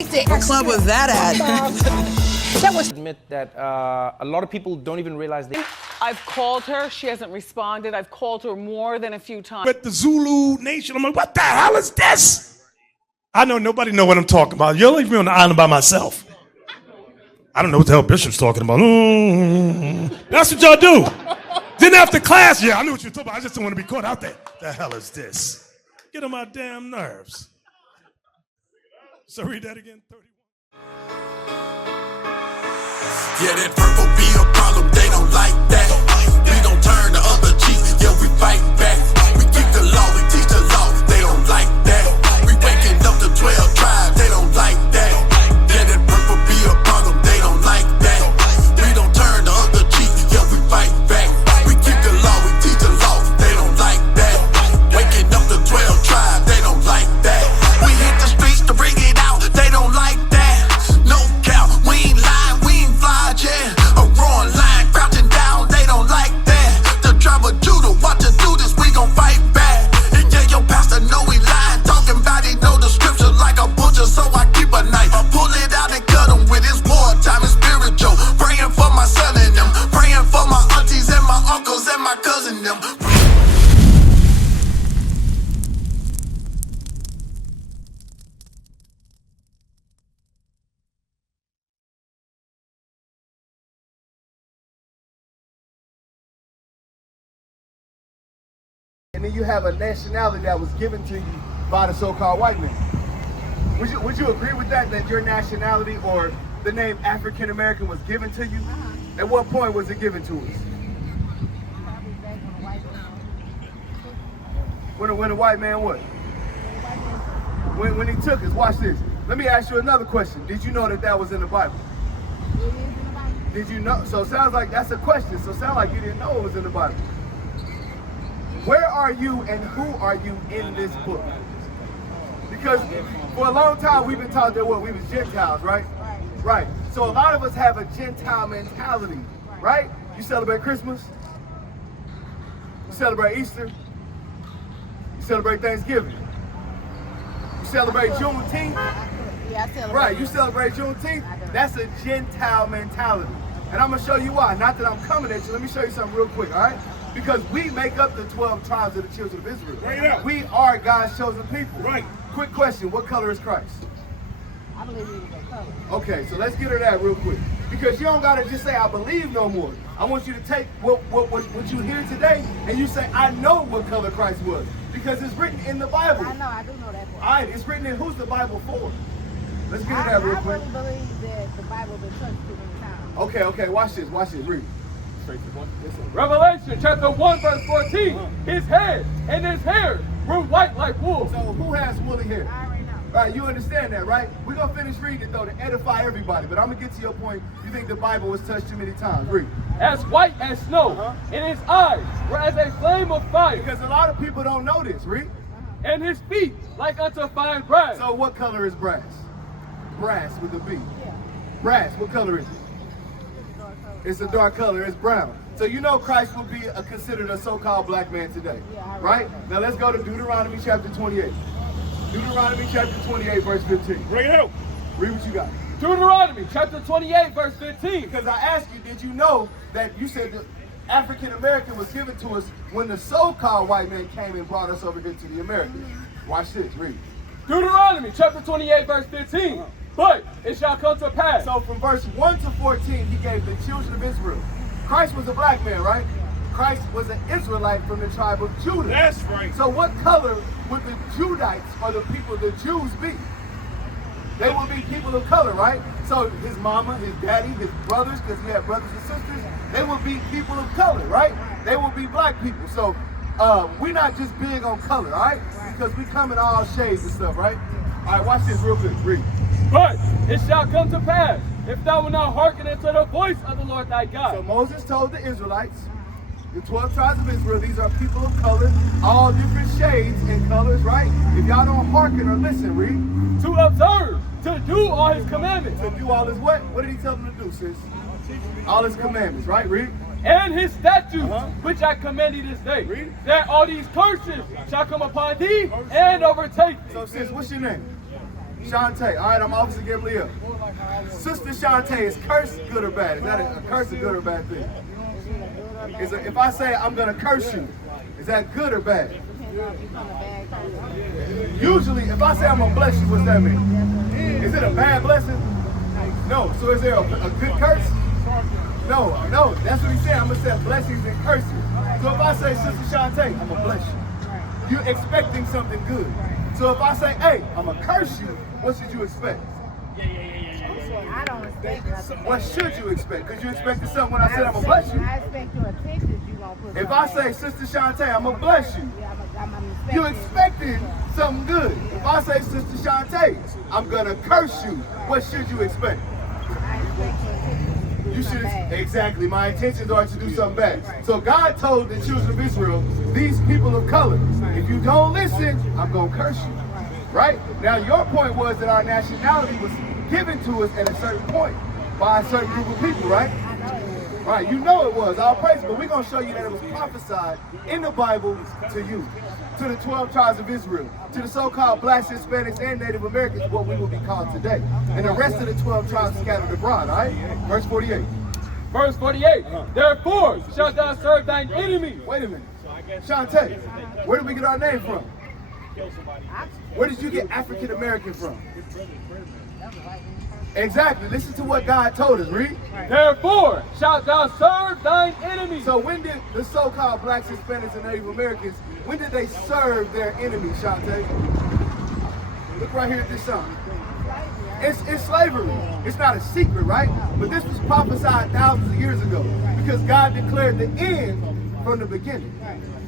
What club was that at? That was admit that a lot of people don't even realize they. I've called her. She hasn't responded. I've called her more than a few times. But the Zulu Nation, I'm like, what the hell is this? I know nobody know what I'm talking about. You'll leave me on the island by myself. I don't know what the hell Bishop's talking about. That's what y'all do. Then after class, yeah, I knew what you were talking about. I just don't want to be caught out there. The hell is this? Get on my damn nerves. So read that again. 31. Yeah, that purple be a problem, they don't like that. We don't turn the other cheek, yeah, we fight back. We keep the law, we teach the law, they don't like that. We waking up the 12 tribes, they don't like that. Yeah, that purple be a problem, they don't like that. We don't turn the other cheek, yeah, we fight back. We keep the law, we teach the law, they don't like that. Waking up the 12 tribes, they don't like that. We hit the streets to bring it out, they don't like that. No count, we ain't lying, we ain't fly, yeah. A roaring lion crouching down, they don't like that. The tribe of Judah, watch us do this, we gon' fight back. And yeah, your pastor know he lying, talking about he know the scripture like a butcher, so I keep a knife. I pull it out and cut him with his wartime, it's spiritual. Praying for my son and them, praying for my aunties and my uncles and my cousin them. And then you have a nationality that was given to you by the so-called white man. Would you agree with that, that your nationality or the name African American was given to you? At what point was it given to us? When the white man what? When he took us. Watch this. Let me ask you another question. Did you know that that was in the Bible? Did you know? So it sounds like that's a question. So it sounds like you didn't know it was in the Bible. Where are you and who are you in this book? Because for a long time we've been taught that what we was Gentiles, right? Right. So a lot of us have a Gentile mentality, right? You celebrate Christmas, you celebrate Easter, you celebrate Thanksgiving, you celebrate Juneteenth. Yeah, I celebrate. Right, you celebrate Juneteenth. That's a Gentile mentality. And I'm gonna show you why. Not that I'm coming at you, let me show you something real quick, all right? Because we make up the 12 tribes of the children of Israel. Right. We are God's chosen people. Right. Quick question, what color is Christ? I believe he was a color. Okay, so let's get her that real quick. Because you don't gotta just say I believe no more. I want you to take what you hear today and you say, I know what color Christ was. Because it's written in the Bible. I know, I do know that part. All right, it's written in who's the Bible for? Let's get her that real quick. I really believe that the Bible been touched too many times. Okay, watch this, read. Revelation chapter 1 verse 14. His head and his hair were white like wool. So who has woolly hair? I already know. All right, you understand that, right? We're going to finish reading it, though, to edify everybody. But I'm going to get to your point. You think the Bible was touched too many times. Read. As white as snow, and his eyes were as a flame of fire, Because a lot of people don't know this. Read. and his feet like unto fine brass. So what color is brass? Brass with a B. Yeah. Brass, what color is it? It's a dark color. It's brown. So you know Christ would be considered a so-called black man today, right? Now let's go to Deuteronomy chapter 28. Deuteronomy chapter 28, verse 15. Bring it out. Read what you got. Deuteronomy chapter 28 verse 15. Because I asked you, did you know that you said the African American was given to us when the so-called white man came and brought us over here to the Americas? Watch this, read. Deuteronomy chapter 28 verse 15. But it shall come to pass. So from verse 1 to 14, he gave the children of Israel. Christ was a black man, right? Christ was an Israelite from the tribe of Judah. That's right. So what color would the Judites or the people, the Jews be? They would be people of color, right? So his mama, his daddy, his brothers, because he had brothers and sisters, they would be people of color, right? They would be black people. So we're not just big on color, all right? Because we come in all shades and stuff, right? All right, watch this real quick, read. But it shall come to pass, if thou wilt not hearken unto the voice of the Lord thy God. So Moses told the Israelites, the 12 tribes of Israel, these are people of color, all different shades and colors, right? If y'all don't hearken or listen, read. To observe, to do all his commandments. To do all his what? What did he tell them to do, sis? All his commandments, right? Read. And his statutes, which I command thee this day. Read. That all these curses shall come upon thee and overtake thee. So sis, what's your name? Shantae. All right, I'm Officer Gabriel. Sister Shantae, is curse good or bad? Is that a curse a good or bad thing? If I say I'm gonna curse you, is that good or bad? Usually, if I say I'm gonna bless you, what's that mean? Is it a bad blessing? No. So is there a good curse? No. That's what he said. I'm gonna say blessings and curses. So if I say, Sister Shantae, I'm gonna bless you, you're expecting something good. So if I say, hey, I'm gonna curse you, what should you expect? I don't expect nothing. What should you expect? Because you expected something when I said I'm gonna bless you. I expect your attention you gonna put. If I say, Sister Shantae, I'm gonna bless you, I'm you're expecting something good. If I say, Sister Shantae, I'm gonna curse you, what should you expect? I expect your attention. You should, exactly, my intentions are to do something bad. So God told the children of Israel, these people of color, if you don't listen, I'm gonna curse you. Right? Now your point was that our nationality was given to us at a certain point by a certain group of people, right? Right, you know it was, all praise, but we're going to show you that it was prophesied in the Bible to you, to the 12 tribes of Israel, to the so-called blacks, Hispanics, and Native Americans, what we will be called today, and the rest of the 12 tribes scattered abroad, all right? Verse 48. Verse 48. Therefore shalt thou serve thine enemy. Wait a minute. Shantae, where did we get our name from? Where did you get African American from? Exactly. Listen to what God told us. Read. Therefore shalt thou serve thine enemy. So when did the so-called blacks, Hispanics, and Native Americans, when did they serve their enemies, Shantae? Look right here at this song. It's slavery. It's not a secret, right? But this was prophesied thousands of years ago because God declared the end from the beginning.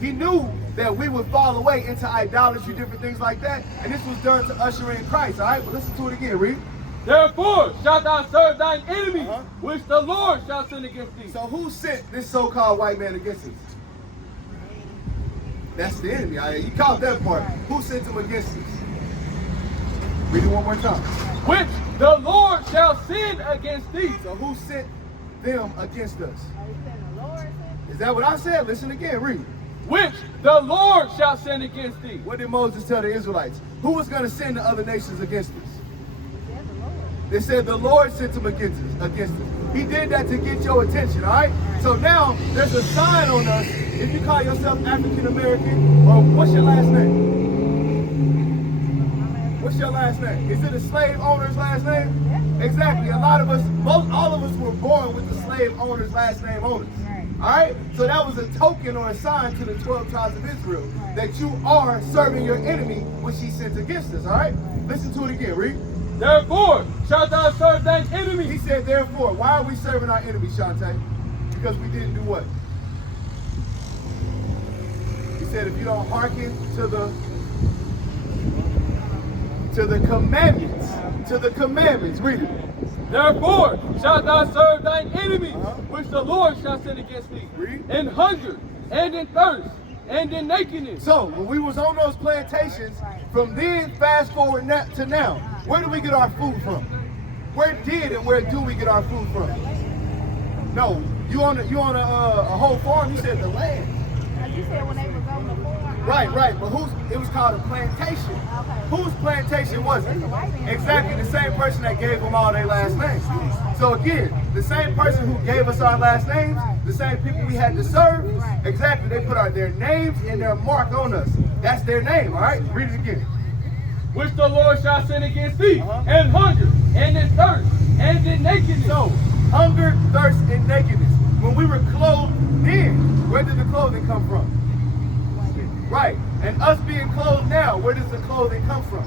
He knew that we would fall away into idolatry, different things like that, and this was done to usher in Christ, all right? But listen to it again, read. Therefore shalt thou serve thine enemy, which the Lord shall send against thee. So who sent this so-called white man against us? That's the enemy. You caught that part. Who sent him against us? Read it one more time. Which the Lord shall send against thee. So who sent them against us? Is that what I said? Listen again, read. Which the Lord shall send against thee. What did Moses tell the Israelites? Who was going to send the other nations against us? They said the Lord sent them against us. He did that to get your attention, all right? So now there's a sign on us. If you call yourself African American, or what's your last name? What's your last name? Is it a slave owner's last name? Exactly. A lot of us, all of us were born with the slave owner's last name on us. All right? So that was a token or a sign to the 12 tribes of Israel that you are serving your enemy, which he sent against us. All right? Listen to it again. Read. Therefore shalt thou serve thine enemy. He said, therefore. Why are we serving our enemy, Shantae? Because we didn't do what? He said, if you don't hearken to the commandments, read it. Therefore shalt thou serve thine enemy, which the Lord shall send against thee. Read. In hunger, and in thirst, and in nakedness. So, when we was on those plantations, from then fast forward to now, where do we get our food from? Where did and where do we get our food from? No, you on a whole farm, you said the land. You said when they was on the farm. Right, but it was called a plantation. Whose plantation was it? Exactly, the same person that gave them all their last names. So again, the same person who gave us our last names, the same people we had to serve, exactly, they put their names and their mark on us. That's their name, all right? Read it again. Which the Lord shall send against thee, and hunger, and in thirst, and in nakedness. So, hunger, thirst, and nakedness. When we were clothed then, where did the clothing come from? Right, and us being clothed now, where does the clothing come from?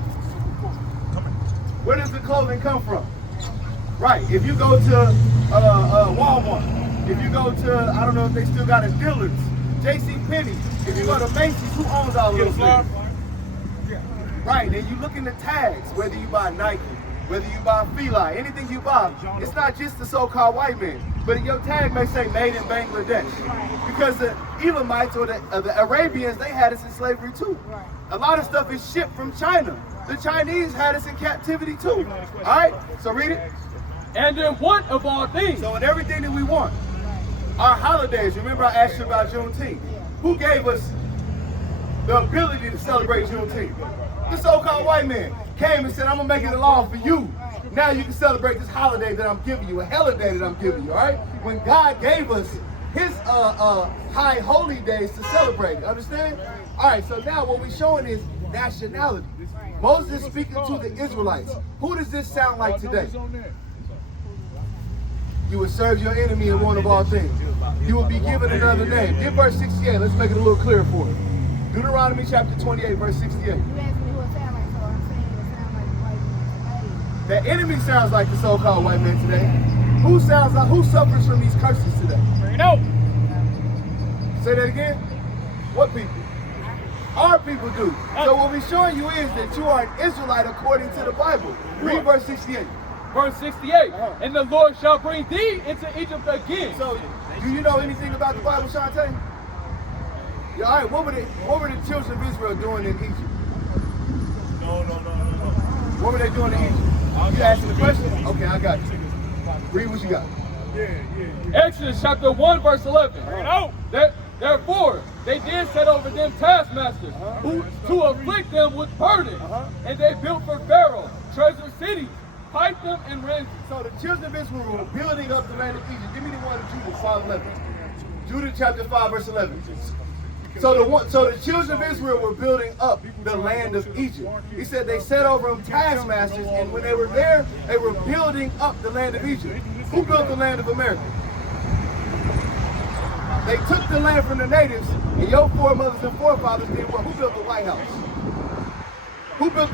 Where does the clothing come from? Right, if you go to Walmart, if you go to, I don't know if they still got a Dillard's, JCPenney, if you go to Macy's, who owns all of those things? Right, and you look in the tags, whether you buy Nike, whether you buy Fila, anything you buy, it's not just the so-called white man, but your tag may say made in Bangladesh. Because the Elamites or the Arabians, they had us in slavery too. A lot of stuff is shipped from China. The Chinese had us in captivity too. All right, so read it. And in want of all things. So in everything that we want, our holidays, remember I asked you about Juneteenth. Who gave us the ability to celebrate Juneteenth? The so-called white man. came and said, I'm gonna make it a law for you. Now you can celebrate this holiday that I'm giving you, a holiday that I'm giving you, all right? When God gave us his high holy days to celebrate, understand? All right, so now what we're showing is nationality. Moses is speaking to the Israelites. Who does this sound like today? You would serve your enemy in one of all things. You will be given another name. Give verse 68. Let's make it a little clearer for you. Deuteronomy chapter 28, verse 68. You asked me who it sound like, so I'm saying it sound like the white man today. The enemy sounds like the so-called white man today. Who suffers from these curses today? Bring it out. Say that again. What people? Our people do. So what we're showing you is that you are an Israelite according to the Bible. Read verse 68. Verse 68. And the Lord shall bring thee into Egypt again. So, do you know anything about the Bible, Shantae? Yeah, all right, what were the children of Israel doing in Egypt? No. What were they doing in Egypt? You asking the question? Okay, I got you. Read what you got. Exodus chapter 1, verse 11. Bring it out. Therefore, they did set over them taskmasters who to afflict them with burdens. And they built for Pharaoh treasure cities, piped them and ran. So the children of Israel were building up the land of Egypt. Give me the one in Judah 5:11. Judah chapter 5, verse 11. So the children of Israel were building up the land of Egypt. He said they set over them taskmasters, and when they were there, they were building up the land of Egypt. Who built the land of America? They took the land from the natives, and your foremothers and forefathers did what? Who built the White House? Who built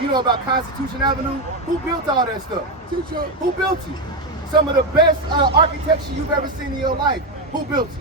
you know about Constitution Avenue? Who built all that stuff? Who built it? Some of the best architecture you've ever seen in your life. Who built it?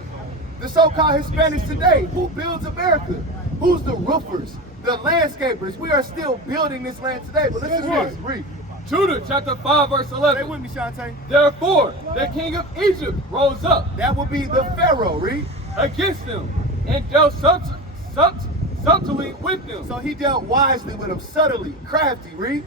The so-called Hispanics today. Who builds America? Who's the roofers? The landscapers. We are still building this land today. But listen to this. Read. Judah chapter 5, verse 11. Stay with me, Shantae. Therefore, the king of Egypt rose up. That would be the Pharaoh. Read. Against them and dealt subtly with them. So he dealt wisely with them, subtly, crafty. Read.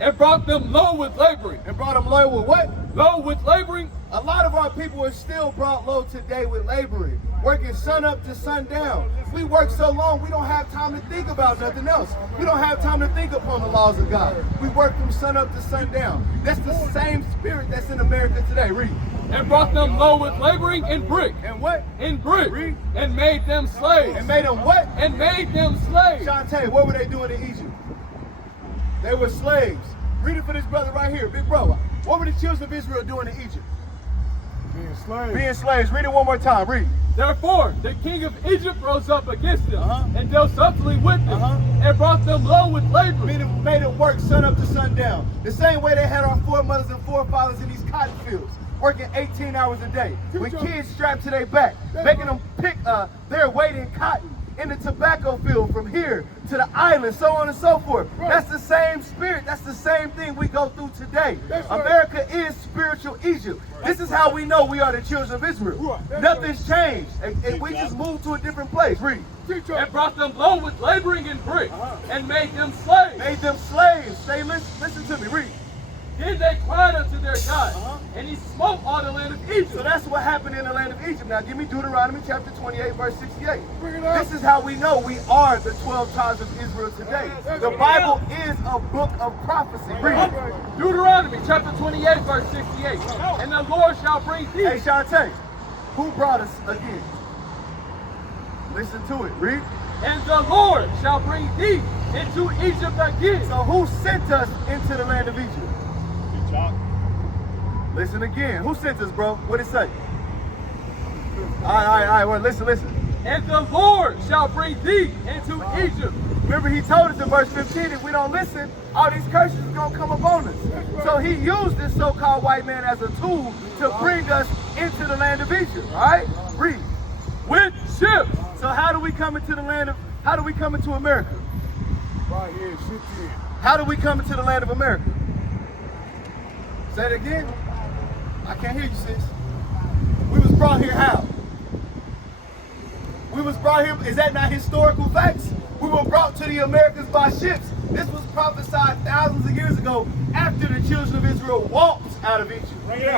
And brought them low with laboring. And brought them low with what? Low with laboring. A lot of our people are still brought low today with laboring, working sun up to sundown. We work so long, we don't have time to think about nothing else. We don't have time to think upon the laws of God. We work from sun up to sundown. That's the same spirit that's in America today. Read. And brought them low with laboring in brick. And what? In brick. Read. And made them slaves. And made them what? And made them slaves. Shantae, what were they doing in Egypt? They were slaves. Read it for this brother right here, big bro. What were the children of Israel doing in Egypt? Being slaves. Being slaves. Read it one more time. Read. Therefore, the king of Egypt rose up against them and dealt subtly with them and brought them low with labor. Meaning made them work sun up to sundown. The same way they had our foremothers and forefathers in these cotton fields, working 18 hours a day, with kids strapped to their back, making them pick their weight in cotton in the tobacco field from here to the island, so on and so forth. That's the same spirit. That's the same thing we go through today. America is spiritual Egypt. This is how we know we are the children of Israel. Nothing's changed. And we just moved to a different place. Read. And brought them low with laboring in brick and made them slaves. Made them slaves. Say, listen to me. Read. Then they cried unto their God, and he smote all the land of Egypt. So that's what happened in the land of Egypt. Now give me Deuteronomy chapter 28, verse 68. This is how we know we are the 12 tribes of Israel today. The Bible is a book of prophecy. Read. Deuteronomy chapter 28, verse 68. And the Lord shall bring thee. Hey, Shantae, who brought us again? Listen to it. Read. And the Lord shall bring thee into Egypt again. So who sent us into the land of Egypt? Listen again. Who sent us, bro? What did it say? All right. Well, listen. And the Lord shall bring thee into Egypt. Remember, he told us in verse 15, if we don't listen, all these curses are going to come upon us. So he used this so-called white man as a tool to bring us into the land of Egypt. All right? Read. With ships. So how do we come into the land of, how do we come into America? Right here, ships in. How do we come into the land of America? Say it again. I can't hear you, sis. We was brought here how? We was brought here, is that not historical facts? We were brought to the Americas by ships. This was prophesied thousands of years ago after the children of Israel walked out of Egypt.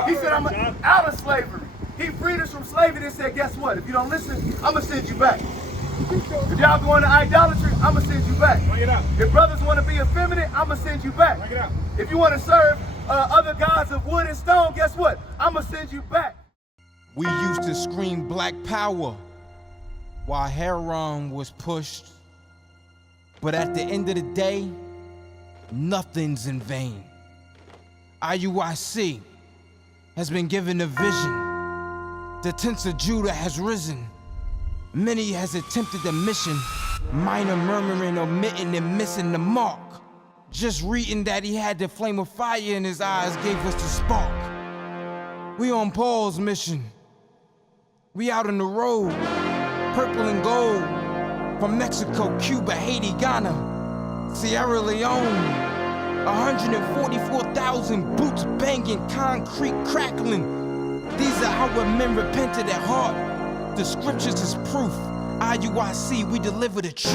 He said, I'm out of slavery. He freed us from slavery and said, guess what? If you don't listen, I'm going to send you back. If y'all going to idolatry, I'm going to send you back. If brothers want to be effeminate, I'm going to send you back. If you want to serve other gods of wood and stone, guess what? I'm going to send you back. We used to scream black power while heroin was pushed. But at the end of the day, nothing's in vain. IUIC has been given a vision. The tents of Judah has risen. Many has attempted the mission. Minor murmuring, omitting, and missing the mark. Just reading that he had the flame of fire in his eyes gave us the spark. We on Paul's mission. We out on the road, purple and gold. From Mexico, Cuba, Haiti, Ghana, Sierra Leone. 144,000 boots banging, concrete crackling. These are our men repented at heart. The scriptures is proof. IUIC, we deliver the truth.